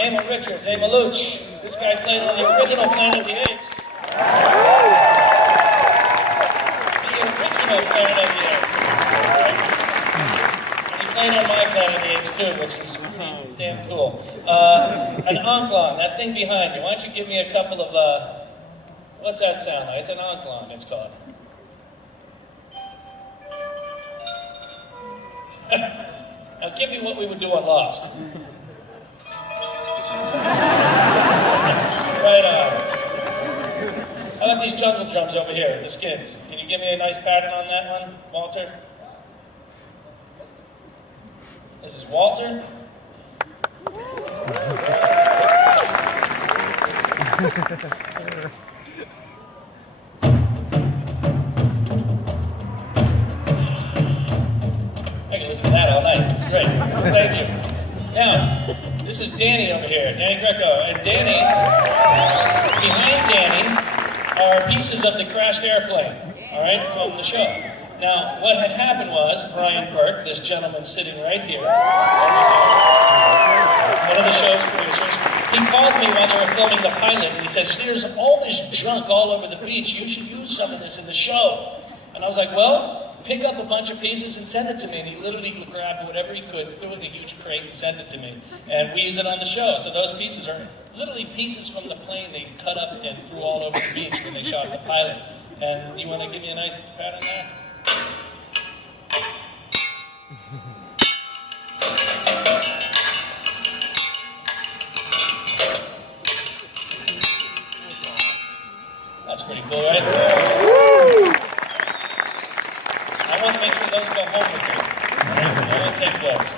Emil Richards, Emil Luch. This guy played on the original Planet of the Apes. The original Planet of the Apes. And he played on my Planet of the Apes too, which is pretty damn cool. An onklon, that thing behind you. Why don't you give me a couple of, what's that sound like? It's an onklon, it's called. Now give me what we would do on Lost. Right on. How about these jungle drums over here, the Skins? Can you give me a nice pattern on that one, Walter? This is Walter. I can listen to that all night. It's great. Thank you. Now, this is Danny over here, Danny Greco. And Danny, behind Danny are pieces of the crashed airplane, all right, from the show. Now, what had happened was, Brian Burke, this gentleman sitting right here, one of the show's producers, he called me while they were filming the pilot, and he said, there's all this junk all over the beach. You should use some of this in the show. And I was like, well, pick up a bunch of pieces and send it to me. And he literally grabbed whatever he could, threw it in a huge crate and sent it to me. And we use it on the show. So those pieces are literally pieces from the plane they cut up and threw all over the beach when they shot the pilot. And you want to give me a nice pat on that? That's pretty cool, right? I want to make sure those go home with you. I want to take those.